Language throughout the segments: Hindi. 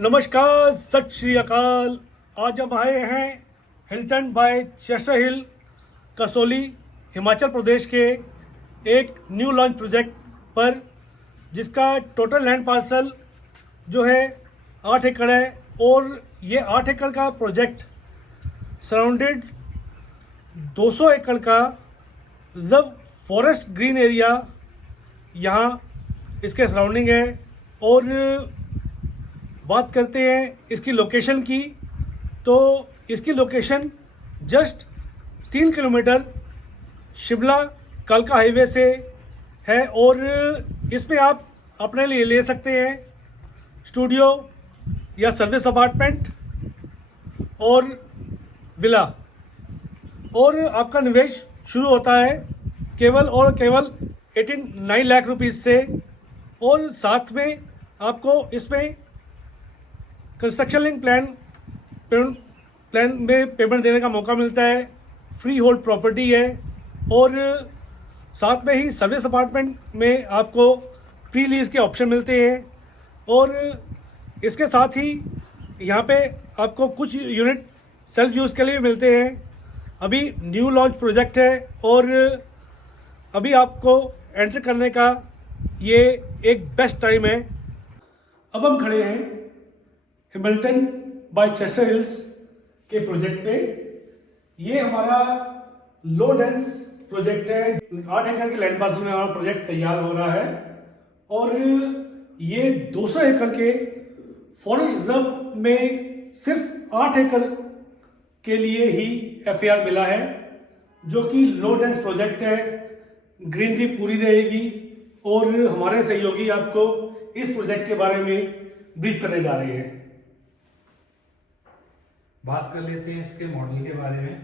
नमस्कार, सत श्री अकाल। आज हम आए हैं हिल्टन बाय चेस्टर हिल, कसौली, हिमाचल प्रदेश के एक न्यू लॉन्च प्रोजेक्ट पर, जिसका टोटल लैंड पार्सल जो है 8 एकड़ है। और ये 8 एकड़ का प्रोजेक्ट सराउंडेड 200 एकड़ का रिजर्व फॉरेस्ट ग्रीन एरिया यहाँ इसके सराउंडिंग है। और बात करते हैं इसकी लोकेशन की, तो इसकी लोकेशन जस्ट 3 किलोमीटर शिमला कालका हाईवे से है। और इसमें आप अपने लिए ले सकते हैं स्टूडियो या सर्विस अपार्टमेंट और विला। और आपका निवेश शुरू होता है केवल और केवल 89 लाख रुपीज़ से। और साथ में आपको इसमें कंस्ट्रक्शन लिंक प्लान में पेमेंट देने का मौका मिलता है। फ्री होल्ड प्रॉपर्टी है। और साथ में ही सर्विस अपार्टमेंट में आपको प्री लीज के ऑप्शन मिलते हैं। और इसके साथ ही यहाँ पे आपको कुछ यूनिट सेल्फ यूज़ के लिए भी मिलते हैं। अभी न्यू लॉन्च प्रोजेक्ट है और अभी आपको एंटर करने का ये एक बेस्ट टाइम है। अब हम खड़े हैं हिमिल्टन बाय चेस्टर हिल्स के प्रोजेक्ट पे। ये हमारा लो डेंस प्रोजेक्ट है। 8 एकड़ के लैंड पार्सल में हमारा प्रोजेक्ट तैयार हो रहा है। और ये 200 एकड़ के फॉरेस्ट रिजर्व में सिर्फ 8 एकड़ के लिए ही FAR मिला है, जो कि लो डेंस प्रोजेक्ट है। ग्रीनरी पूरी रहेगी। और हमारे सहयोगी आपको इस प्रोजेक्ट के बारे में ब्रीफ करने जा रहे हैं। बात कर लेते हैं इसके मॉडल के बारे में।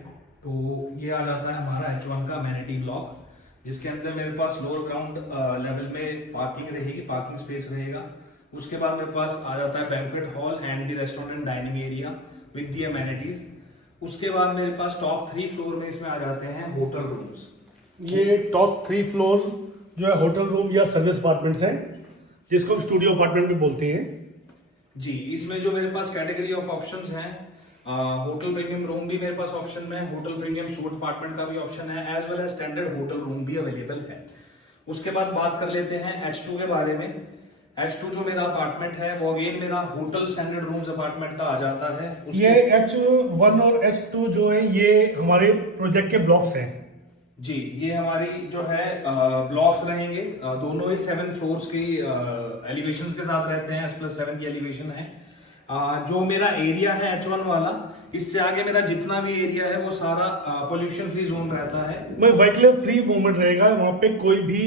तो ये आ जाता है हमारा H1 का मैनिटी ब्लॉक, जिसके अंदर मेरे पास लोअर ग्राउंड लेवल में पार्किंग रहेगी, पार्किंग स्पेस रहेगा। उसके बाद मेरे पास आ जाता है banquet hall and the restaurant and dining area with the amenities. उसके बाद मेरे पास टॉप 3 फ्लोर में इसमें आ जाते हैं होटल रूम्स। ये टॉप 3 फ्लोर जो है होटल रूम या सर्विस अपार्टमेंट्स हैं, जिसको हम स्टूडियो अपार्टमेंट भी बोलते हैं। जी, इसमें जो मेरे पास कैटेगरी ऑफ ऑप्शंस हैं, होटल प्रीमियम रूम भी मेरे पास ऑप्शन में है, होटल प्रीमियम सूट अपार्टमेंट का भी ऑप्शन है, as well as standard hotel room भी अवेलेबल है। उसके बाद बात कर लेते हैं H2 के बारे में। H2 जो मेरा अपार्टमेंट है वो अगेन मेरा होटल स्टैंडर्ड रूम्स अपार्टमेंट का आ जाता है। ये H1 और H2 जो है ये हमारे प्रोजेक्ट के ब्लॉक्स हैं। जी, ये हमारी जो है ब्लॉक्स रहेंगे। दोनों ही 7 फ्लोर्स की एलिवेशंस के साथ रहते हैं। S+7 की एलिवेशन है। जो मेरा एरिया है H1 वाला, इससे आगे मेरा जितना भी एरिया है वो सारा पोल्यूशन फ्री जोन रहता है। व्हीकल फ्री मूवमेंट रहेगा। वहाँ पे कोई भी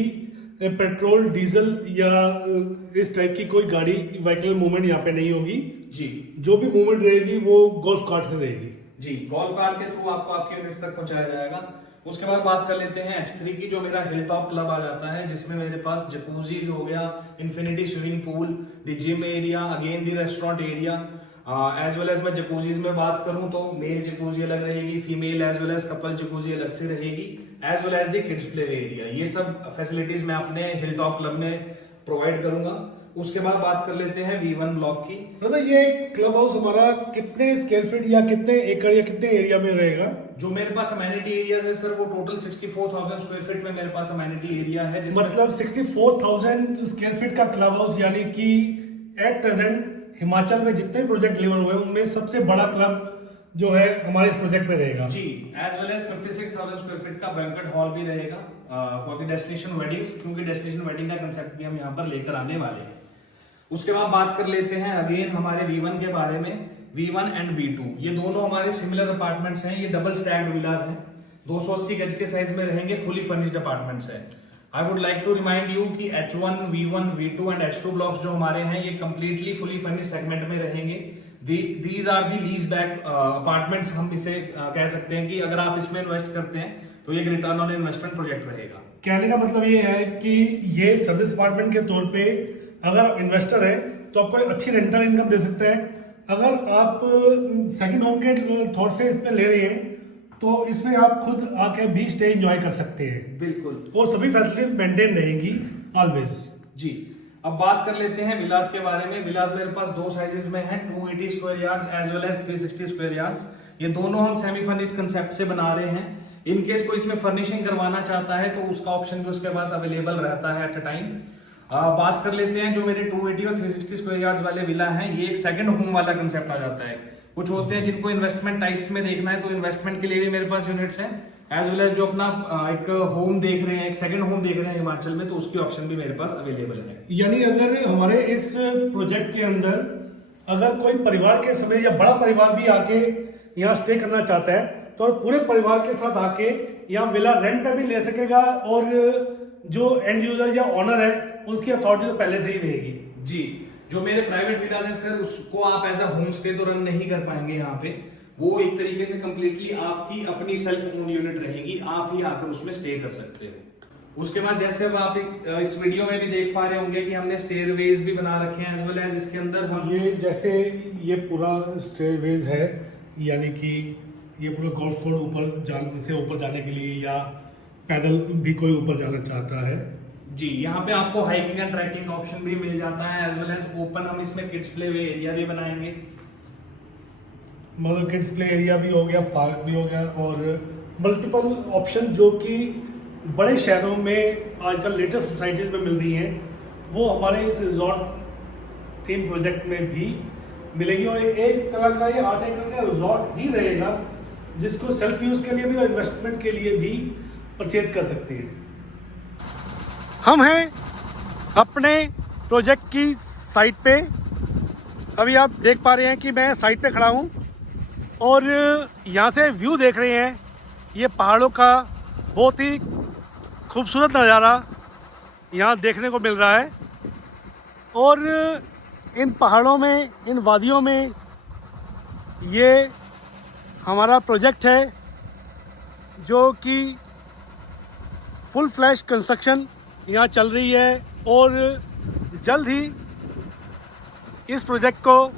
पेट्रोल, डीजल या इस टाइप की कोई गाड़ी व्हीकल मूवमेंट यहाँ पे नहीं होगी। जी, जो भी मूवमेंट रहेगी वो गोल्फ कार्ट से रहेगी। जी, गोल्फ कार्ट के थ्रू आपको आपके यूनिट्स तक पहुंचाया जाएगा। उसके बाद बात कर लेते हैं H3 की, जो मेरा हिल टॉप क्लब आ जाता है, जिसमें मेरे पास जकूजीज हो गया, infinity swimming pool, the gym area, again the restaurant area. As well as मैं जकूजीज में बात करूं तो मेल जकूजी अलग रहेगी, female as well as couple jacuzzi अलग से रहेगी, as well as the kids play area. ये सब फैसिलिटीज मैं अपने हिल टॉप क्लब में प्रोवाइड करूंगा। उसके बाद बात कर लेते हैं V1 ब्लॉक की। मतलब ये क्लब हाउस हमारा कितने स्क्वायर फीट या कितने एकड़ या कितने एरिया में रहेगा? जो मेरे पास अमेनिटी एरिया है सर, वो टोटल 64,000 स्क्वायर फीट में मेरे पास अमेनिटी एरिया है। मतलब 64,000 स्क्वायर फीट का क्लब हाउस, यानी कि एट प्रेजेंट हिमाचल में जितने प्रोजेक्ट डिलीवर हुए उनमें सबसे बड़ा क्लब जो है हमारे इस प्रोजेक्ट में रहेगा। जी, as well as 56,000 square feet का बैंक्वेट हॉल भी रहेगा फॉर द डेस्टिनेशन वेडिंग्स, क्योंकि डेस्टिनेशन वेडिंग का कंसेप्ट भी हम यहाँ पर लेकर आने वाले हैं। उसके बाद बात कर लेते हैं अगेन हमारे V1 के बारे में। V1 एंड V2 ये दोनों हमारे सिमिलर अपार्टमेंट्स हैं। ये डबल स्टैक्ड विलास हैं, 280 गज के साइज में रहेंगे, फुली फर्निश्ड अपार्टमेंट्स हैं। I would like to remind you कि H1, V1, V2 and H2 blocks जो हमारे हैं ये कंप्लीटली फुली फर्निश्ड सेगमेंट में रहेंगे। These are the lease back apartments, हम इसे कह सकते हैं कि अगर आप इसमें इन्वेस्ट करते हैं तो ये रिटर्न ऑन इन्वेस्टमेंट प्रोजेक्ट रहेगा। कहने का मतलब ये है कि ये सर्विस अपार्टमेंट के तौर पे अगर आप इन्वेस्टर है तो आपको अच्छी रेंटल इनकम दे सकता है। अगर आप सेकंड होम के थॉट से इसमें ले रहे हैं तो इसमें आप खुद आके भी स्टे एंजॉय कर सकते हैं। बिल्कुल, और सभी फैसिलिटीज मेंटेन रहेंगी ऑलवेज। जी। अब बात कर लेते हैं विलास के बारे में। विलास मेरे पास दो साइजेस में है, 280 square yards as well as 360 square yards. ये दोनों हम सेमी फर्निश्ड कंसेप्ट से बना रहे हैं। इन केस कोई इसमें फर्निशिंग करवाना चाहता है तो उसका ऑप्शन भी उसके पास अवेलेबल रहता है एट अ टाइम। बात कर लेते हैं जो मेरे 280 और 360 स्क्वायर यार्ड्स वाले विला हैं, ये एक सेकंड होम वाला कंसेप्ट आ जाता है। कुछ होते हैं जिनको इन्वेस्टमेंट टाइप्स में देखना है तो इन्वेस्टमेंट के लिए भी मेरे पास यूनिट्स हैं, एज वेल एज जो अपना एक होम देख रहे हैं, एक सेकंड होम देख रहे हैं हिमाचल में, तो उसकी ऑप्शन भी मेरे पास अवेलेबल है। यानी अगर हमारे इस प्रोजेक्ट के अंदर अगर कोई परिवार के समेत या बड़ा परिवार भी आके यहाँ स्टे करना चाहता है तो पूरे परिवार के साथ आके यहाँ विला रेंट पे भी ले सकेगा, और जो एंड यूजर या ओनर है उसकी अथॉरिटी तो पहले से ही रहेगी। जी, जो मेरे प्राइवेट विलाज हैं सर, उसको आप एज अ होम स्टे तो रन नहीं कर पाएंगे यहाँ पे। वो एक तरीके से कंप्लीटली आपकी अपनी सेल्फ ओन यूनिट रहेगी, आप ही आकर उसमें स्टे कर सकते हैं। उसके बाद जैसे अब आप इस वीडियो में भी देख पा रहे होंगे कि हमने स्टेयरवेज भी बना रखे हैं, एज वेल एज इसके अंदर हम ये जैसे ये पूरा स्टेयरवेज है, यानी कि ये पूरा गोल्फ कोर्स ऊपर जाने के लिए, या पैदल भी कोई ऊपर जाना चाहता है। जी, यहाँ पे आपको हाइकिंग एंड ट्रैकिंग ऑप्शन भी मिल जाता है, एज वेल एज ओपन हम इसमें किड्स प्ले वे एरिया भी बनाएंगे। मतलब किड्स प्ले एरिया भी हो गया, पार्क भी हो गया, और मल्टीपल ऑप्शन जो कि बड़े शहरों में आजकल लेटेस्ट सोसाइटीज में मिल रही हैं, वो हमारे इस रिजॉर्ट थीम प्रोजेक्ट में भी मिलेगी। और एक तरह का ये 8 एकड़ का रिजॉर्ट ही रहेगा जिसको सेल्फ यूज के लिए भी और इन्वेस्टमेंट के लिए भी परचेज कर सकते हैं। हम हैं अपने प्रोजेक्ट की साइट पे। अभी आप देख पा रहे हैं कि मैं साइट पे खड़ा हूँ और यहाँ से व्यू देख रहे हैं, ये पहाड़ों का बहुत ही खूबसूरत नज़ारा यहाँ देखने को मिल रहा है। और इन पहाड़ों में, इन वादियों में ये हमारा प्रोजेक्ट है जो कि फुल फ्लैश कंस्ट्रक्शन यहाँ चल रही है, और जल्द ही इस प्रोजेक्ट को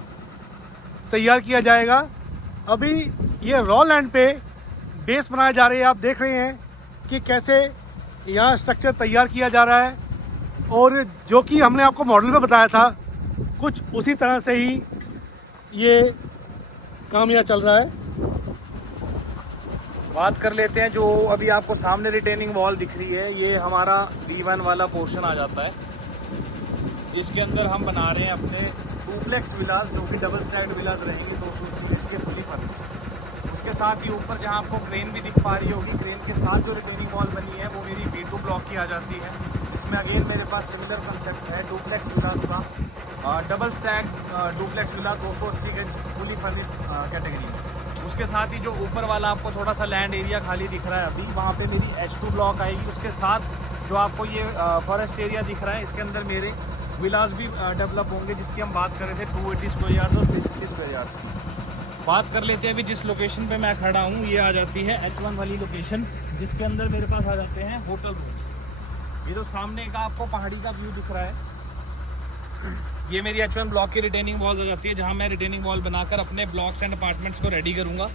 तैयार किया जाएगा। अभी ये रॉ लैंड पे बेस बनाए जा रहे हैं। आप देख रहे हैं कि कैसे यहाँ स्ट्रक्चर तैयार किया जा रहा है, और जो कि हमने आपको मॉडल में बताया था कुछ उसी तरह से ही ये काम यहाँ चल रहा है। बात कर लेते हैं जो अभी आपको सामने रिटेनिंग वॉल दिख रही है, ये हमारा V1 वाला पोर्शन आ जाता है, जिसके अंदर हम बना रहे हैं अपने डुप्लेक्स विलास, जो कि डबल स्टैंड विलास रहेंगे 280 के फुली फर्निश्ड। उसके साथ ही ऊपर जहां आपको क्रेन भी दिख पा रही होगी, क्रेन के साथ जो रिटेनिंग वॉल बनी है वो मेरी V2 ब्लॉक की आ जाती है। इसमें अगेन मेरे पास सिमिलर कंसेप्ट है डुप्लेक्स विलास का, डबल स्टैंड डुप्लेक्स विला 280 के फुली फर्निश्ड कैटेगरी में। उसके साथ ही जो ऊपर वाला आपको थोड़ा सा लैंड एरिया खाली दिख रहा है अभी, वहाँ पे मेरी H2 ब्लॉक आएगी। उसके साथ जो आपको ये फॉरेस्ट एरिया दिख रहा है, इसके अंदर मेरे विलास भी डेवलप होंगे, जिसकी हम बात कर रहे थे 280 स्क्वायर यार्ड्स और 360 स्क्वायर यार्ड्स की। बात कर लेते हैं अभी जिस लोकेशन पे मैं खड़ा हूँ, ये आ जाती है H1 वाली लोकेशन, जिसके अंदर मेरे पास आ जाते हैं होटल रूम्स। ये जो सामने का आपको पहाड़ी का व्यू दिख रहा है, ये मेरी H1 ब्लॉक की रिटेनिंग वॉल हो जाती है, जहाँ मैं रिटेनिंग वॉल बनाकर अपने ब्लॉक्स एंड अपार्टमेंट्स को रेडी करूँगा।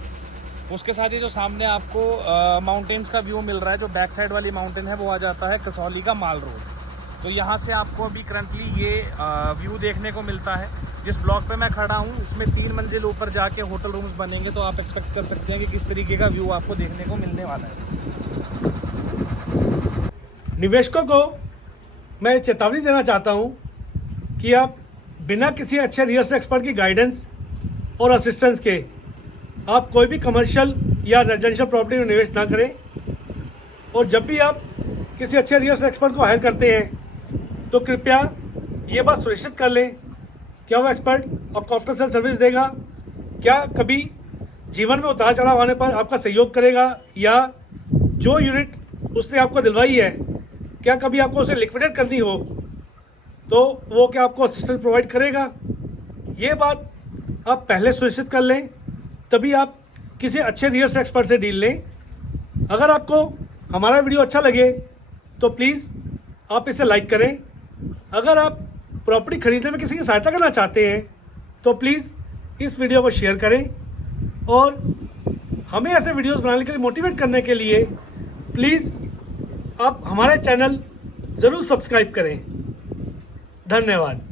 उसके साथ ही जो सामने आपको माउंटेन्स का व्यू मिल रहा है, जो बैक साइड वाली माउंटेन है वो आ जाता है कसौली का माल रोड। तो यहाँ से आपको अभी करंटली ये व्यू देखने को मिलता है। जिस ब्लॉक पे मैं खड़ा हूँ इसमें 3 मंजिल ऊपर जाके होटल रूम्स बनेंगे, तो आप एक्सपेक्ट कर सकते हैं कि किस तरीके का व्यू आपको देखने को मिलने वाला है। निवेशकों को मैं चेतावनी देना चाहता हूँ कि आप बिना किसी अच्छे रियल एस्टेट एक्सपर्ट की गाइडेंस और असिस्टेंस के आप कोई भी कमर्शियल या रेजिडेंशियल प्रॉपर्टी में निवेश ना करें। और जब भी आप किसी अच्छे रियल एस्टेट एक्सपर्ट को हायर करते हैं तो कृपया ये बात सुनिश्चित कर लें क्या वो एक्सपर्ट आपको आफ्टर सेल सर्विस देगा, क्या कभी जीवन में उतार चढ़ाव आने पर आपका सहयोग करेगा, या जो यूनिट उसने आपको दिलवाई है क्या कभी आपको उसे लिक्विडेट करनी हो तो वो क्या आपको असिस्टेंस प्रोवाइड करेगा। ये बात आप पहले सुनिश्चित कर लें, तभी आप किसी अच्छे रियल एस्टेट एक्सपर्ट से डील लें। अगर आपको हमारा वीडियो अच्छा लगे तो प्लीज़ आप इसे लाइक करें। अगर आप प्रॉपर्टी खरीदने में किसी की सहायता करना चाहते हैं तो प्लीज़ इस वीडियो को शेयर करें, और हमें ऐसे वीडियोस बनाने के लिए मोटिवेट करने के लिए प्लीज़ आप हमारे चैनल ज़रूर सब्सक्राइब करें। धन्यवाद।